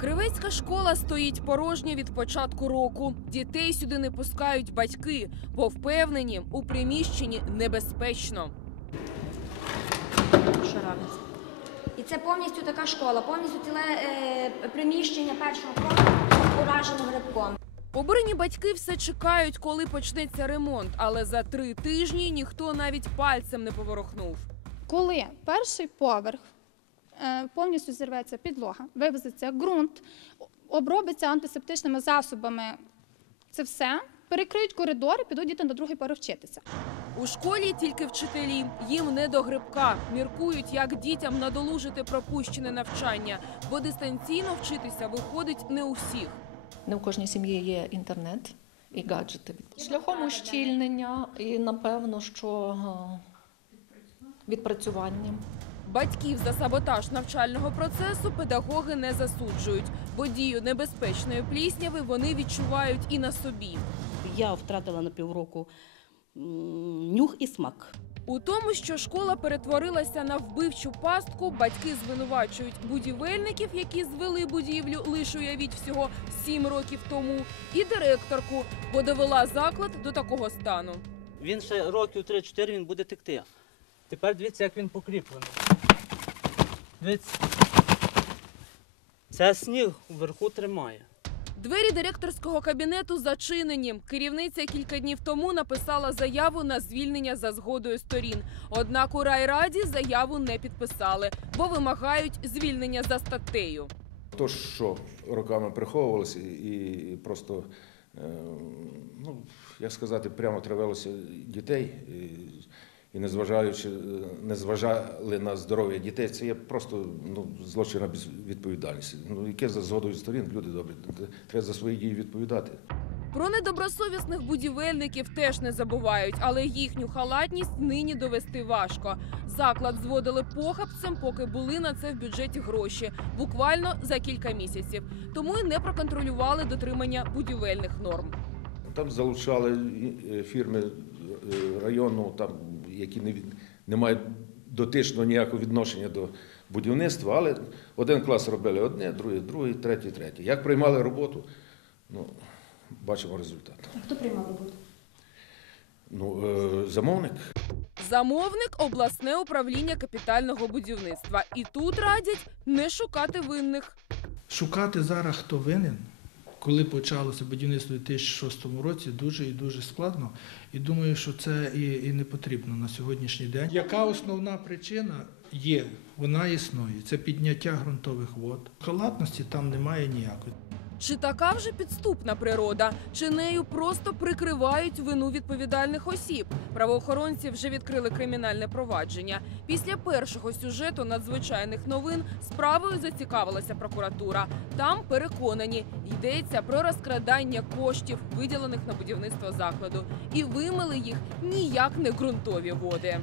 Кривецька школа стоїть порожня від початку року. Дітей сюди не пускають батьки, бо впевнені, у приміщенні небезпечно. що робиться. І це повністю така школа, повністю ціле е, приміщення першого поверху уражено грибком. Обурені батьки все чекають, коли почнеться ремонт, але за три тижні ніхто навіть пальцем не поворухнув. Коли перший поверх повністю зірветься підлога, вивезеться ґрунт, обробиться антисептичними засобами, це все. Перекриють коридори, підуть діти на другий поверх вчитися. У школі тільки вчителі, їм не до грибка. Міркують, як дітям надолужити пропущене навчання, бо дистанційно вчитися виходить не у всіх. Не у кожній сім'ї є інтернет і гаджети. Шляхом ущільнення і, напевно, що е, відпрацювання. Батьків за саботаж навчального процесу педагоги не засуджують, бо дію небезпечної плісняви вони відчувають і на собі. Я втратила на півроку нюх і смак. У тому, що школа перетворилася на вбивчу пастку, батьки звинувачують будівельників, які звели будівлю лише уявіть всього сім років тому, і директорку, бо довела заклад до такого стану. Він ще років 3-4 він буде текти. Тепер дивіться, як він покріплений. Дивіться. Це сніг вверху тримає. Двері директорського кабінету зачинені. Керівниця кілька днів тому написала заяву на звільнення за згодою сторін. Однак у райраді заяву не підписали, бо вимагають звільнення за статтею. То, що роками приховувалося і просто, е, ну, як сказати, прямо тривалося дітей, і, і незважаючи, не зважали на здоров'я дітей, це є просто ну, злочинна безвідповідальність. Ну, яке за згодою сторін, люди добрі, треба за свої дії відповідати. Про недобросовісних будівельників теж не забувають, але їхню халатність нині довести важко. Заклад зводили похабцем, поки були на це в бюджеті гроші, буквально за кілька місяців. Тому й не проконтролювали дотримання будівельних норм. Там залучали е, фірми е, району, там, які не, від- не мають дотичного ніякого відношення до будівництва, але один клас робили одне, другий, другий, третій, третій. Як приймали роботу, ну, бачимо результат. Хто приймав роботу? Ну, е, замовник. Замовник обласне управління капітального будівництва. І тут радять не шукати винних. Шукати зараз, хто винен, коли почалося будівництво у 2006 році, дуже і дуже складно. І думаю, що це і, і не потрібно на сьогоднішній день. Яка основна причина є? Вона існує. Це підняття ґрунтових вод. Халатності там немає ніякої. Чи така вже підступна природа, чи нею просто прикривають вину відповідальних осіб? Правоохоронці вже відкрили кримінальне провадження. Після першого сюжету надзвичайних новин справою зацікавилася прокуратура. Там переконані, йдеться про розкрадання коштів, виділених на будівництво закладу, і вимили їх ніяк не ґрунтові води.